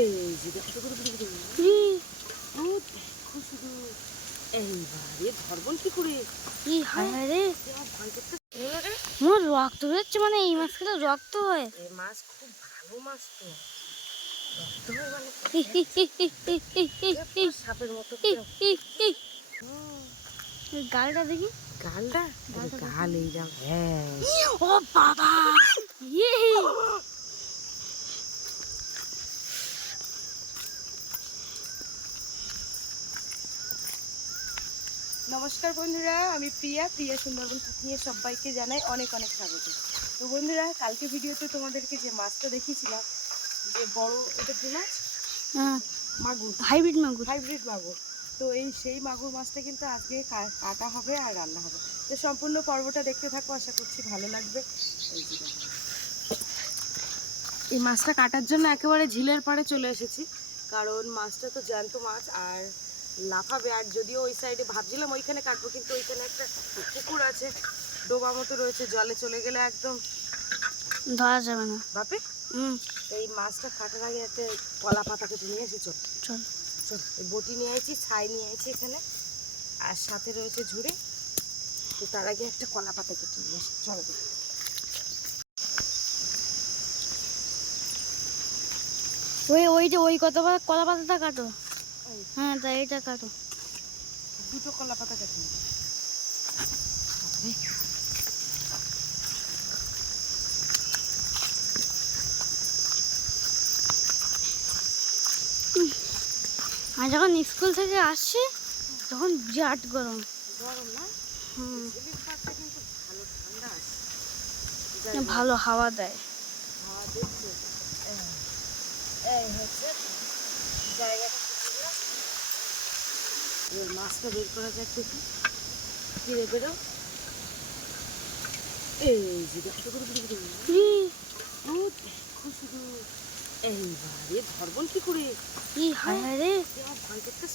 এই যে দেখো দেখো শুধু এইবারে ধরবন কি করে? কি হায় হায় রে, ভয় করতে মোর রক্ত বেরোচ্ছে। মানে এই মাছ খেলে রক্ত হয়? এই মাছ খুব ভালো মাছ তো, রক্ত হয় মানে সাপের মতো। গালটা দেখি, গালটা গাল এইরকম। হ্যাঁ ও বাবা, ইয়ে নমস্কার বন্ধুরা, আমি প্রিয়া সুন্দরবন নিয়ে সবাইকে জানাই অনেক অনেক স্বাগত। তো বন্ধুরা, কালকে ভিডিওতে তোমাদেরকে যে মাছটা দেখিয়েছিলাম, যে বড়, এটা কি মাছ? মাগুর, হাইব্রিড মাগুর। মাগুর। তো সেই মাগুর মাছটা কিন্তু আজকে কাটা হবে আর রান্না হবে। তো সম্পূর্ণ পর্বটা দেখতে থাকো, আশা করছি ভালো লাগবে। এই মাছটা কাটার জন্য একেবারে ঝিলের পাড়ে চলে এসেছি, কারণ মাছটা তো জ্যান্ত মাছ আর লাফাবে। আর যদিও ওই সাইডে ভাবছিলাম ওইখানে কাটবো, কিন্তু ওইখানে একটা পুকুর আছে, ডোবা মতো রয়েছে, জলে চলে গেলে একদম ধরা যাবে না বাপে। এই মাছটা কাটার আগে একটা কলা পাতা কেটে নিয়ে এসে চল চল চল। এই বটি নিয়ে আইছি, ছাই নিয়ে আইছি এখানে, আর সাথে রয়েছে ঝুড়ি। তো তার আগে একটা কলা পাতা কেটে নিয়ে আসি, চলো। ওই কত কলা পাতাটা কাটো। হ্যাঁ, তাই এটা কাটো। দুটো কলা পাতা কেটে নিই। আর যখন স্কুল থেকে আসছি তখন বিরাট গরম। গরম না? কিন্তু ভালো ঠান্ডা আছে, ভালো হাওয়া দেয়। হাওয়া দিচ্ছে। এই হচ্ছে জায়গাটা, এবার মাছটা বের করা যাক দেখি। কিরে বেরো, এই যে দেখো শুধু এইবারে ধরবন কি করে? কি হায় হায় রে, ভয় করতেছ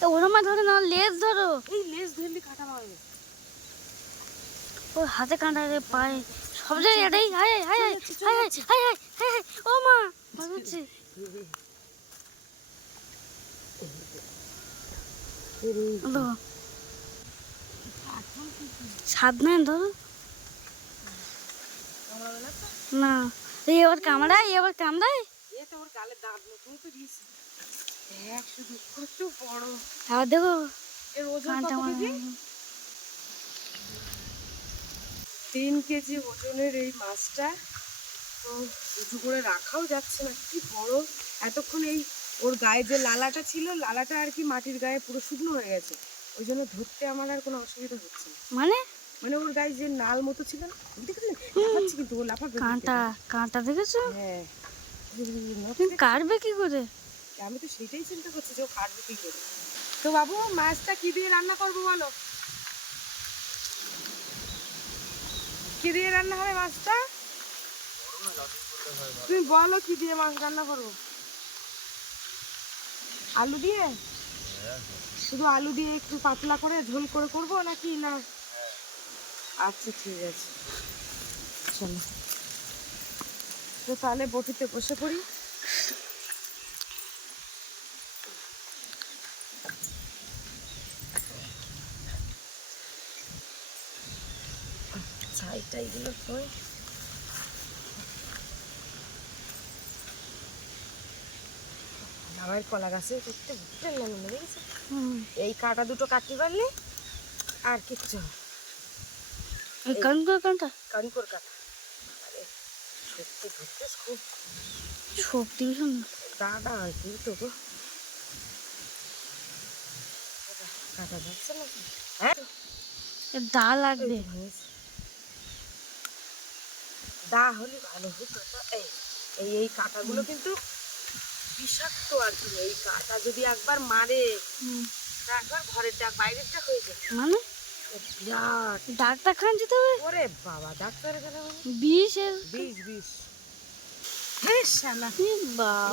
তো ওরা মা ধরে না, লেজ ধরো। এই লেজ ধরলে কাটা মারবে। ও হাতে কাঁটা রে, পায়ে সব জায়গায় এটাই। হায় হায় হায় হায় হায় হায় হায় হায় হায়, ও মা ভয় করছে। সাবধানে ধরো না। এবার কামড়ায়, এবার কামড়ায়। এটা ওর গালে দাঁত নতুন তো দিয়েছি, এক শুধু কত বড়। আবার দেখো এর ওজন কত কেজি? 3 কেজি ওজনের এই মাছটা। তো উঁচু করে রাখাও যাচ্ছে না, কি বড়। এতক্ষণ এই ওর গায়ে যে লালাটা ছিল, লালাটা আর কি মাটির গায়ে পুরো শুকনো হয়ে গেছে, ওই জন্য ধরতে আমার আর কোনো অসুবিধা হচ্ছে না। মানে ওর গায়ে যে নাল মতো ছিল না, কিন্তু ও লাফাবে। কাঁটা দেখেছো? হ্যাঁ, কাটবে কি করে? আমি তো সেটাই চিন্তা করছি যে ও কাটবে কি করে। তো বাবু, মাছটা কি দিয়ে রান্না করবো বলো? কি দিয়ে রান্না হবে মাছটা? তুমি বলো কি দিয়ে মাছ রান্না করবো? আলু দিয়ে? শুধু আলু দিয়ে একটু পাতলা করে ঝোল করে করবো নাকি না? আচ্ছা ঠিক আছে, চলো। তো তাহলে বটিতে বসে পড়ি। ছাইটা এগুলো কই? আমার কলা গাছে করতে বুঝতে মনে গেছে। এই কাটা দুটো কাটতে পারলে আর কিচ্ছু কানকর কাঁটা, কানকর কাটা। আরে সত্যি ঘুরতে খুব শক্তি ভীষণ। দাদা আর কি তো গো, কাটা যাচ্ছে না। হ্যাঁ, দা লাগবে। দা হলে ভালো হতো। এই এই কাঁটাগুলো কিন্তু বিষাক্ত আর কি। এই কাঁটা যদি একবার মারে, একবার ঘরের ডাক বাইরের ডাক হয়ে যায়। মানে বিরাট ডাক্তার খান যেতে হবে। ওরে বাবা, ডাক্তার এখানে বিষ বিষ হ্যাঁ শালা।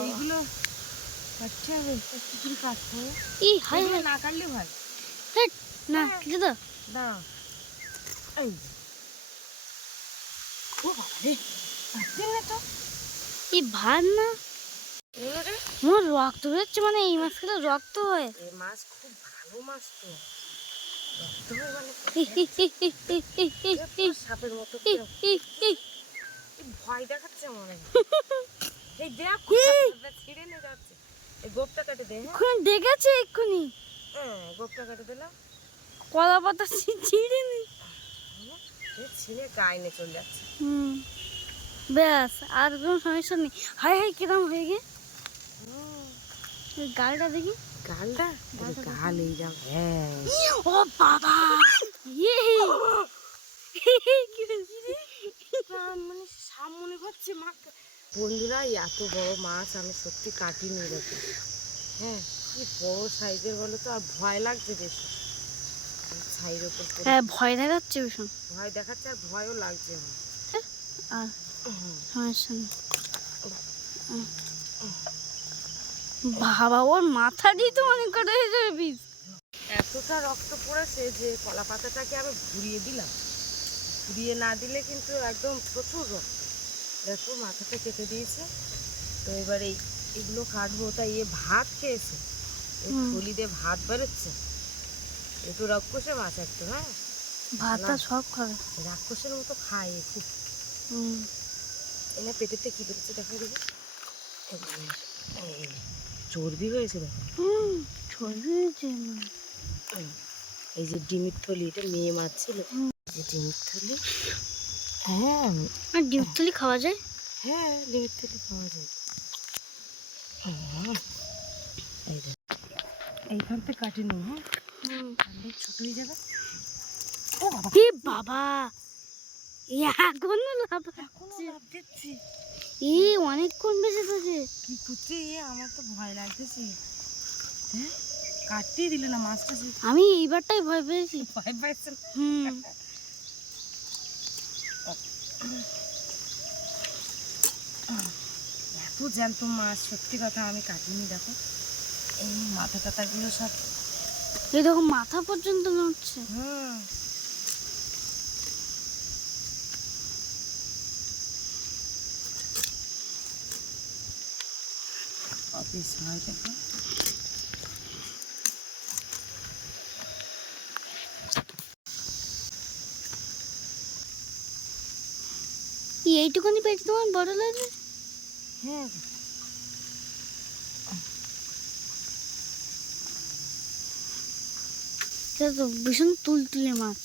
এইগুলো কাটতে হবে, একটু করে কাটতে হবে। ই হাই হাই, না কাটলে ভালো না কিছু তো দাও। এই ও বাবা রে, কাটতে না তো। এই ভাত না এগুলো রে, আমার রক্ত বেরোচ্ছে, মানে এই মাছ খেলে রক্ত হয়। এই মাছ খুব ভালো মাছ তো, রক্ত হয় মানে সাপের মতো কেউ। এই ভয় দেখাচ্ছে মনে হয়। এই দেখ ছিঁড়ে নিয়ে যাচ্ছে, এই গোপটা কেটে দে। হ্যাঁ এক্ষুনি দেখেছে, এক্ষুনি গোপটা কেটে দিলাম, কলা পাতা ছিঁড়ে নি। ছিঁড়ে গায়ে নিয়ে চলে যাচ্ছে। ব্যাস, আর কোনো সমস্যা নেই। হাই হাই কিরম হয়ে গে গালটা দেখি। গালটা গাল এই যাও। হ্যাঁ ও বাবা, ইয়ে মানে সাপ মনে হচ্ছে মা। বন্ধুরা এত বড় মাছ আমি সত্যি কাটিনি এরকম। হ্যাঁ কি বড় সাইজের বলো তো, আর ভয় লাগছে বেশি। ছাইয়ের ওপর পড়ে হ্যাঁ, ভয় দেখাচ্ছে ভীষণ। ভয় দেখাচ্ছে আর ভয়ও লাগছে আমার। আর সমস্যা নেই। বাবা, ওর মাথা দিয়ে তো অনেক কটা হয়ে যাবে পিস। এতটা রক্ত পড়েছে যে কলা পাতাটাকে আমি ঘুরিয়ে দিলাম, ঘুরিয়ে না দিলে কিন্তু একদম প্রচুর রক্ত। দেখো মাথাটা কেটে দিয়েছে। তো এবার এগুলো কাটবো। তাই এ ভাত খেয়েছে, এই থলি দিয়ে ভাত বেরোচ্ছে। একটু রাক্ষসে মাছ একটু। হ্যাঁ ভাতটা সব খাবে। রাক্ষসের মতো খায় এ খুব। এনে পেটেতে কি বেরোচ্ছে দেখা দিবি, চর্বি হয়েছে দেখো। চর্বি হয়েছে। এই যে ডিমের থলি, এটা মেয়ে মাছ ছিল। যে ডিমের থলি, হ্যাঁ আর ডিম তুলি খাওয়া যায়? হ্যাঁ ডিমের থলি পাওয়া যায়। এই দেখ, এইখান থেকে কাটে নি। হ্যাঁ ছোট হয়ে যাবে। ও বাবা, এ বাবা, এখনো লাভ দিচ্ছি এ অনেকক্ষণ বেঁচে থাকে। কি করছে আমার তো ভয় লাগতেছে। হ্যাঁ কাটতেই দিল না মাছটা। আমি এইবারটাই ভয় পেয়েছি। ভয় পাইছেন? এত জ্যান্ত মাছ, সত্যি কথা আমি কাটিনি। দেখো এই মাথা টাথাগুলো সব, এই দেখো মাথা পর্যন্ত নড়ছে। অফিস হয় দেখো। এইটুকুনি পেট তোমার বড় লাগে? হ্যাঁ এটা তো ভীষণ তুলতুলে মাছ।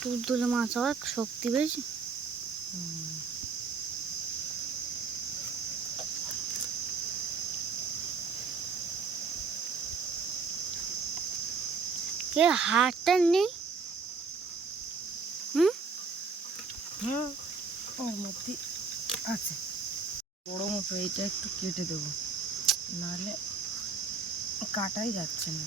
তুলতুলে মাছ আবার শক্তি বেশি। এর হাড়টা নেই। ওর মধ্যে আছে বড় মতো। এটা একটু কেটে দেবো, নাহলে কাটাই যাচ্ছে না।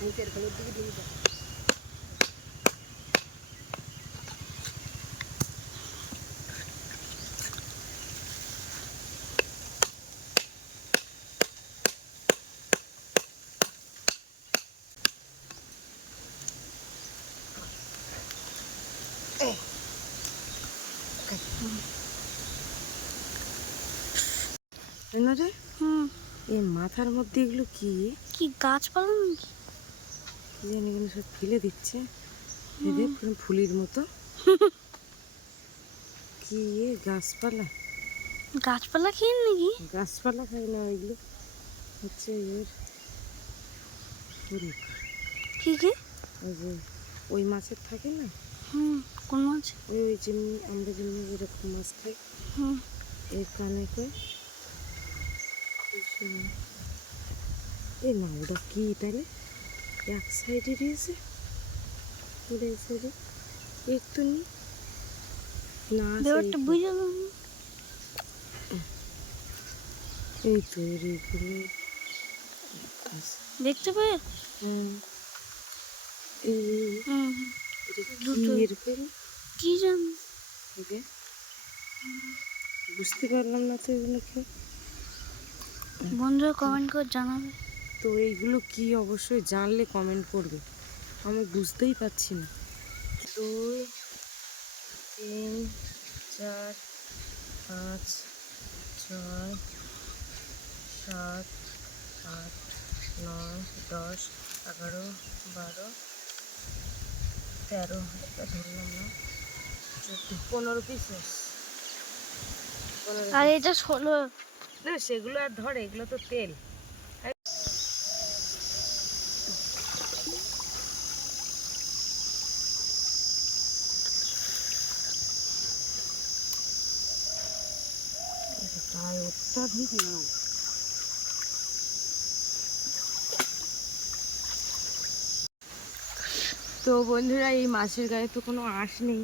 নিচের দিকে ঢুকে দেখ। রে এই মাথার মধ্যে এগুলো কি? কি গাছপালা নাকি? কি জানি এগুলো সব ফেলে দিচ্ছে। এদের পুরো ফুলির মতো। কি গাছপালা? গাছপালা খেয়ে নাকি? গাছপালা খাই না, এগুলো হচ্ছে এর ফুল। কি কি? ওই যে ওই মাছের থাকে না, কোন মাছ? ওই যেমনি আমরা যেমনি যেরকম মাছ খাই, এর কানে কই। এ না ওটা কি তাহলে? এক সাইডে দিয়েছে, ওটা এই সাইডে একটু নি না ব্যাপারটা বুঝলাম। এই তো এর এইগুলো দেখতে পেয়ে কি জানি বুঝতে পারলাম না তো এগুলো খেয়ে। বন্ধুরা কমেন্ট করে জানাবে। তো এইগুলো কি অবশ্যই জানলে কমেন্ট করবে, আমি বুঝতেই পারছি না। 2 3 4 5 6 7 8 9 10 11 12 13, এটা ধরলাম না, 14 15 পিসেস। আর এটা 16। না সেগুলো আর ধরে, এগুলো তো তেল। প্রায় অত্যাধিক না। তো বন্ধুরা এই মাছের গায়ে তো কোনো আঁশ নেই,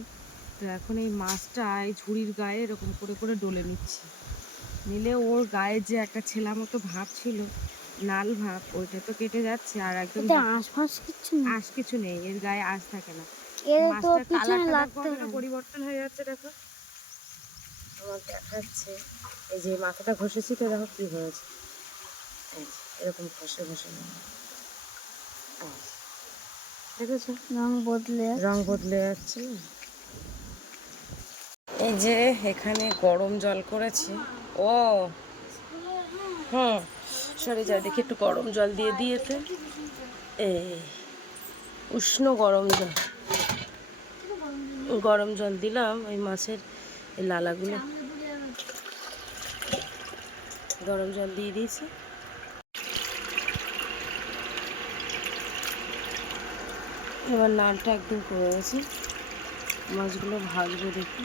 তো এখন এই মাছটা এই ঝুড়ির গায়ে এরকম করে করে ডলে নিচ্ছি, নিলে ওর গায়ে যে একটা ছেলা মতো ভাব ছিল, লাল ভাব, ওইটা তো কেটে যাচ্ছে। আর একদম এটা আশপাশ কিছু না, আঁশ কিছু নেই, এর গায়ে আঁশ থাকে না। এর তো মাছটার পিছনে কালারটা লাগতে কতটা হবে। পরিবর্তন হয়ে যাচ্ছে দেখো, আমার দেখাচ্ছে। এই যে মাথাটা ঘষেছি তো দেখো কি হয়েছে, এই যে এরকম ঘষে ঘষে দেখেছো রং বদলে যাচ্ছে না? এই যে এখানে গরম জল করেছি। ও হুম, সরে যা, দেখি একটু গরম জল দিয়ে দিয়েতে। এই উষ্ণ গরম জল দিলাম ওই মাছের এই লালাগুলো, গরম জল দিয়ে দিয়েছি। এবার নাড়টা একদম কমে গেছে, মাছগুলো ভাজবো দেখি।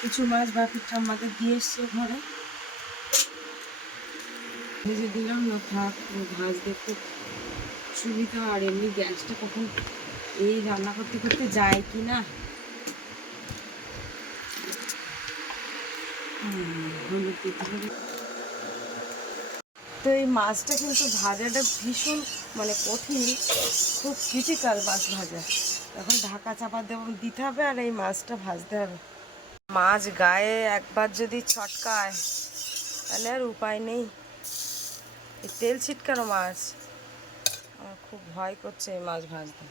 কিছু মাছ বাপির ঠাম্মাকে দিয়ে এসছে ঘরে, ভেজে দিলাম না, থাক ভাজতে খুব সুবিধা। আর এমনি গ্যাসটা কখন এই রান্না করতে করতে যায় কি না। হলুদ দিতে হবে। তো এই মাছটা কিন্তু ভাজাটা ভীষণ মানে কঠিন, খুব ক্রিটিক্যাল মাছ ভাজা। এখন ঢাকা চাপা দিতে হবে আর এই মাছটা ভাজতে হবে। মাছ গায়ে একবার যদি ছটকায় তাহলে আর উপায় নেই। এই তেল ছিটকানো মাছ, আমার খুব ভয় করছে এই মাছ ভাজতে।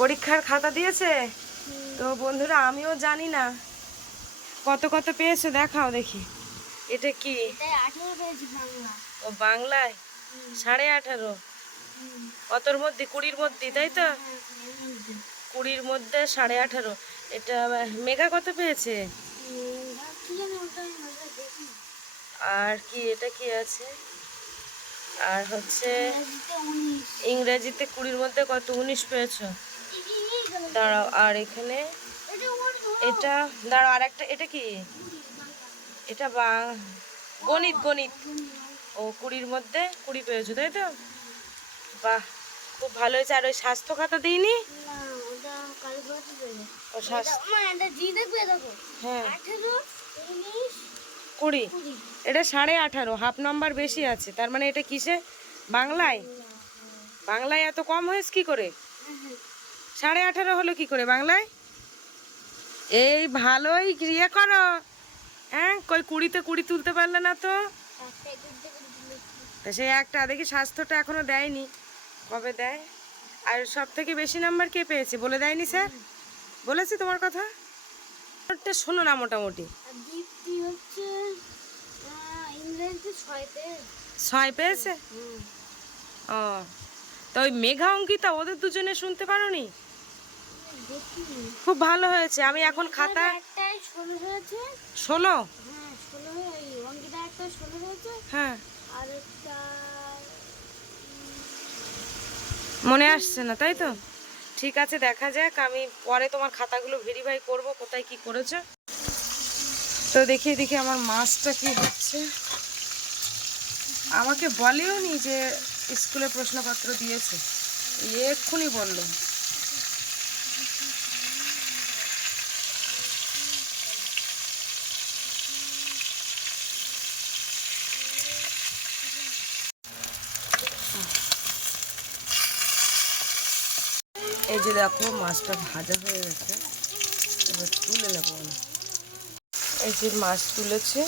পরীক্ষার খাতা দিয়েছে তো বন্ধুরা, আমিও জানি না কত কত পেয়েছো, দেখাও দেখি। এটা কি? ও বাংলায় 18.5, কতর মধ্যে? 20-র মধ্যে, তাই তো? 20-র মধ্যে 18.5। এটা মেঘা কত পেয়েছে? আর কি এটা কি আছে? আর হচ্ছে ইংরেজিতে 20-র মধ্যে কত? 19 পেয়েছো। দাঁড়াও, আর এখানে এটা দাঁড়াও, আর একটা এটা কি? এটা গণিত। ও 20-র মধ্যে 20 পেয়েছো, তাই তো? বাহ, খুব ভালো হয়েছে। আর ওই স্বাস্থ্য খাতা দিইনি? ও স্বাস্থ্য, হ্যাঁ 20, এটা 18.5, হাফ নাম্বার বেশি আছে। তার মানে এটা কিসে? বাংলায়? বাংলায় এত কম হয়েছে কি করে? 18.5 হলো কি করে বাংলায়? এই ভালোই ইয়ে করো, হ্যাঁ। কই 20-তে 20 তুলতে পারলে না তো? সেই একটা দেখি, স্বাস্থ্যটা এখনো দেয়নি, কবে দেয়? আর সব থেকে বেশি নাম্বার কে পেয়েছে বলে দেয়নি স্যার? বলেছি তোমার কথা? শোনো না, মোটামুটি 6 পেয়েছে। ও, তো ওই মেঘা অঙ্কিতা ওদের দুজনে শুনতে পারোনি? খুব ভালো হয়েছে। আমি এখন খাতা 16। হ্যাঁ, মনে আসছে না, তাই তো? ঠিক আছে, দেখা যাক, আমি পরে তোমার খাতাগুলো ভেরিফাই করব কোথায় কি করেছো। তো দেখি আমার মাছটা কি হচ্ছে। আমাকে বলেও নি যে স্কুলে প্রশ্নপত্র দিয়েছে, এক্ষুনি বললো। এই যে দেখো মাছটা ভাজা হয়ে গেছে, এবার তুলে নেবো আমি। এই যে মাছ তুলেছে,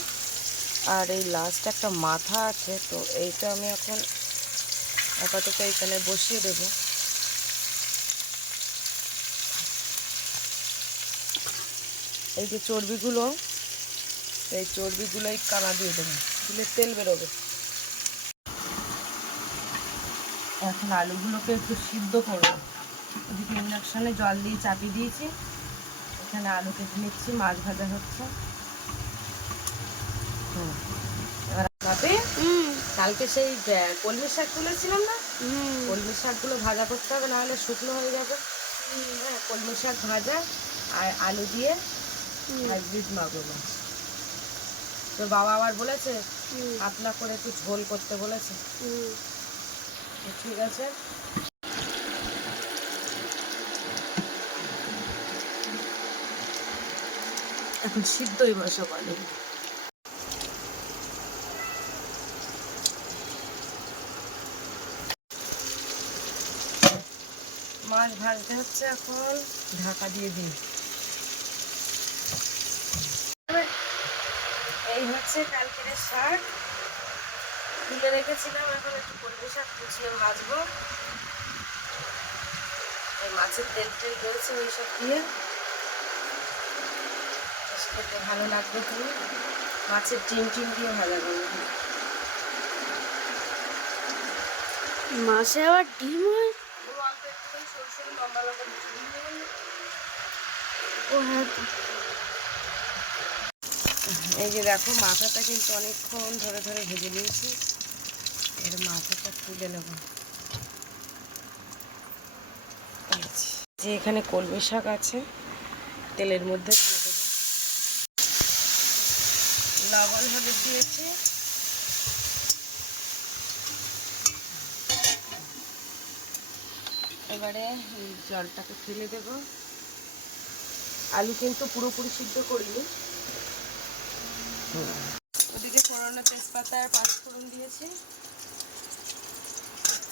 আর এই লাস্ট একটা মাথা আছে, তো এইটা আমি এখন আপাতত এইখানে বসিয়ে দেব। এই যে চর্বিগুলো, এই চর্বিগুলোই কানা দিয়ে দেবো, দিলে তেল বেরোবে। এখন আলুগুলোকে একটু সিদ্ধ করবো। ওদিকে ইন্ডাকশানে জল দিয়ে চাপিয়ে দিয়েছি, এখানে আলু কেটে নিচ্ছি, মাছ ভাজা হচ্ছে। এবার ভাবে কালকে সেই কলমি শাক তুলেছিলাম না, কলমি শাকগুলো ভাজা করতে হবে, নাহলে শুকনো হয়ে যাবে। হ্যাঁ, কলমি শাক ভাজা আর আলু দিয়ে হাইব্রিড মাগুর মাছ। তোর বাবা আবার বলেছে পাতলা করে একটু ঝোল করতে বলেছে। ঠিক আছে, এখন সিদ্ধই বসাবো আলু। মাছ ভাজতে হচ্ছে, এখন ঢাকা দিয়ে দিই। এই হচ্ছে কালকের শাক তুলে রেখেছিলাম, এখন একটু কলমি শাক কুচিয়ে ভাজবো। এই মাছের তেল তেল রয়েছে, ওই সব দিয়ে খেতে ভালো লাগবে। তুমি মাছের ডিম টিম দিয়ে ভাজা করবে। মাছে আবার ডিম হয়? অল্প একটু সরষে লম্বা লম্বা ডিম হয়। ও হ্যাঁ। এই যে দেখো মাথাটা কিন্তু অনেকক্ষণ ধরে ধরে ভেজে নিয়েছি, এর মাথাটা তুলে নেব। যে এখানে কলমি শাক আছে, তেলের মধ্যে দিয়ে দেবো। লবণ হলুদ দিয়েছি, এবারে জলটাকে ফেলে দেব। আলু কিন্তু পুরোপুরি সিদ্ধ করিনি। ওদিকে ফোড়নে তেজপাতা আর পাঁচফোড়ন দিয়েছি,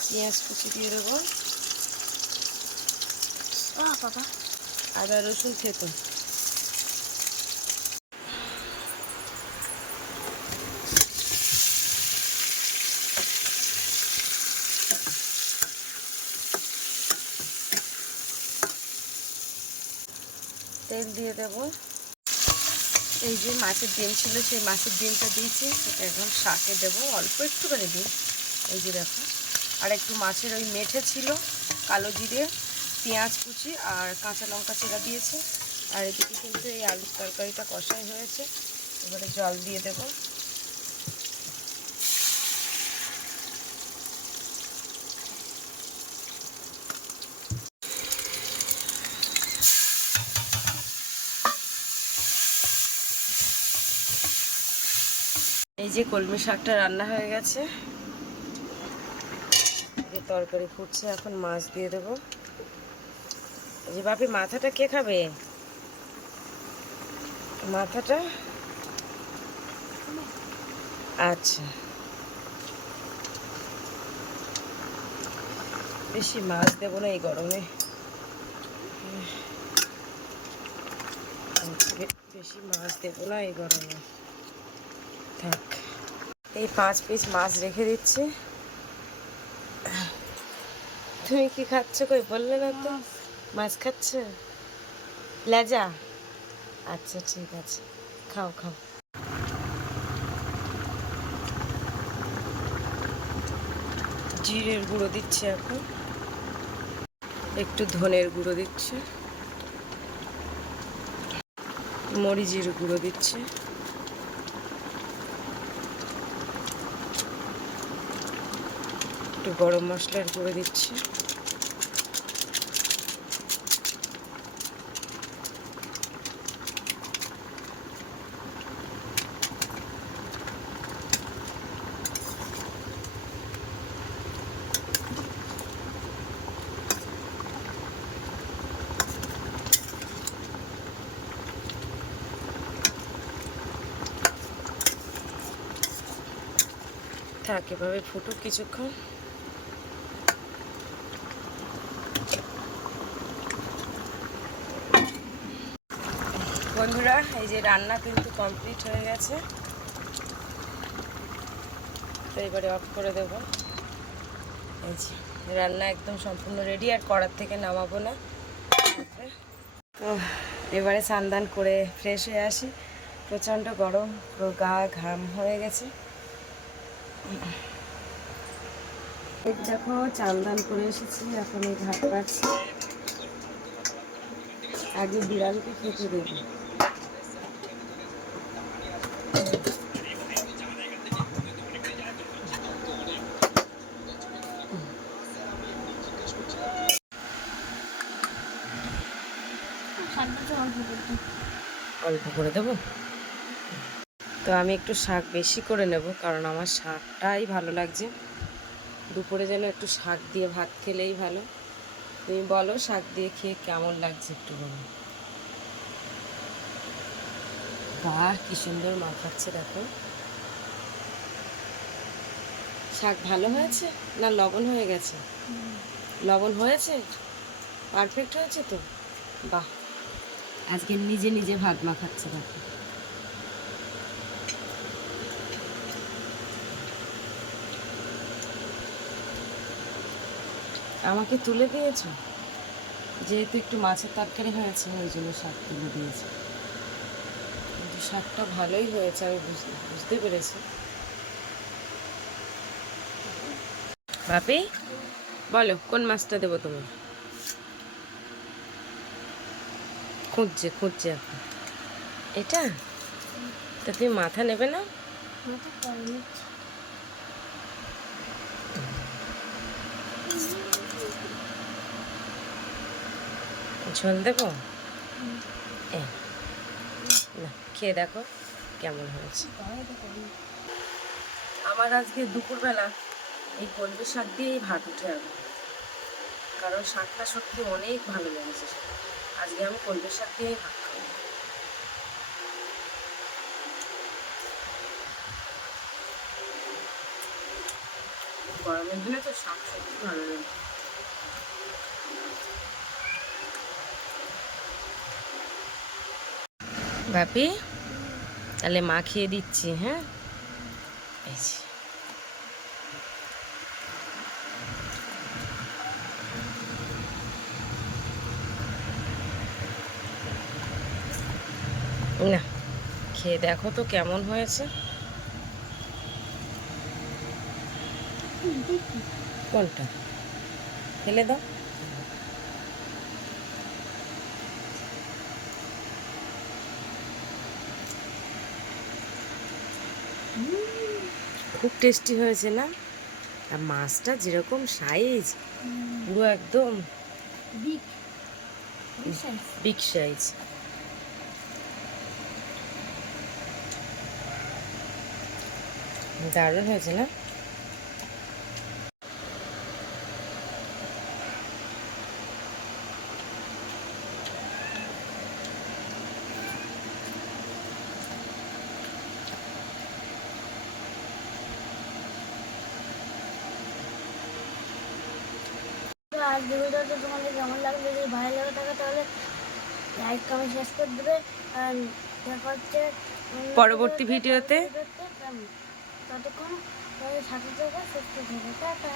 পেঁয়াজ কুচি দিয়ে দেবো, বাবা আদা রসুন থেতো। তেল দিয়ে দেব। এই যে মাছের ডিম ছিল, সেই মাছের ডিমটা দিয়েছি, সেটা এখন শাকে দেবো, অল্প একটু করে দিই। এই যে দেখো, আর একটু মাছের ওই মেঠে ছিল, কালো জিরে, পেঁয়াজ কুচি আর কাঁচা লঙ্কা চেরা দিয়েছে। আর এদিকে কিন্তু এই আলুর তরকারিটা কষাই হয়েছে, এবারে জল দিয়ে দেব। এই যে কলমি শাকটা রান্না হয়ে গেছে, তরকারি ফুটছে, এখন মাছ দিয়ে দেবো। এই যে বাপি, মাথাটা কে খাবে? মাথাটা আচ্ছা, বেশি মাছ দেবো না এই গরমে, বেশি মাছ দেবো না এই গরমে, থাক। এই 5 পিস মাছ রেখে দিচ্ছি। তুমি কি খাচ্ছ কই বললে না তো? মাছ খাচ্ছ, লেজা? আচ্ছা ঠিক আছে, খাও খাও। জিরের গুঁড়ো দিচ্ছি, এখন একটু ধনের গুঁড়ো দিচ্ছি, মরিচের গুঁড়ো দিচ্ছি, একটু গরম মশলার গুঁড়ো দিচ্ছি, থাক, এভাবে ফুটুক কিছুক্ষণ। বন্ধুরা, এই যে রান্না কিন্তু কমপ্লিট হয়ে গেছে, তো এবারে অফ করে দেবো। এই যে রান্না একদম সম্পূর্ণ রেডি, আর কড়ার থেকে নামাবো না। তো এবারে স্নান করে ফ্রেশ হয়ে আসি, প্রচণ্ড গরম, পুরো গা ঘাম হয়ে গেছে। এই দেখো চান করে এসেছি, এখন এই ভাত পাচ্ছি, আগে বিড়ালকে খেতে দেবো। অল্প করে দেবো, তো আমি একটু শাক বেশি করে নেব, কারণ আমার শাকটাই ভালো লাগছে। দুপুরে যেন একটু শাক দিয়ে ভাত খেলেই ভালো। তুমি বলো শাক দিয়ে খেয়ে কেমন লাগছে একটু বলো। বাহ, কি সুন্দর মাখাচ্ছে দেখো। শাক ভালো হয়েছে না লবণ হয়ে গেছে? লবণ হয়েছে, পারফেক্ট হয়েছে তো। বাহ, আজকে নিজে নিজে ভাত মাখাচ্ছে দেখো। আমাকে তুলে দিয়েছো, যেহেতু একটু মাছের তরকারি হয়েছে ওই জন্য শাক তুলে দিয়েছি, কিন্তু শাকটা ভালোই হয়েছে, আমি বুঝতে পেরেছি। বাপি বলো কোন মাছটা দেবো তোমার? খুঁজছে এখন এটা, তা তুমি মাথা নেবে না? ঝোল দেবো, না খেয়ে দেখো কেমন হয়েছে। আমার আজকে দুপুরবেলা এই কলমি শাক দিয়েই ভাত উঠে যাবে, কারণ শাকটা সত্যি অনেক ভালো লেগেছে। আজকে আমি কলমি শাক দিয়েই ভাত খাবো। গরমের দিনে তো শাক সত্যি ভালো লাগে। বাপি তাহলে মা খেয়ে দিচ্ছি, হ্যাঁ। এই যে না, খেয়ে দেখো তো কেমন হয়েছে। কোনটা ফেলে দাও। খুব টেস্টি হয়েছে না? আর মাছটা যেরকম সাইজ, পুরো একদম বিগ সাইজ। দারুণ হয়েছে না? আজ ভিডিওটা তোমাদের কেমন লাগবে, যদি ভালো লাগে থাকে তাহলে লাইক কমেন্ট শেয়ার করে দেবে। আর দেখা হচ্ছে পরবর্তী ভিডিওতে। ততক্ষণ সাথে থেকে সুস্থ থেকে টাটা।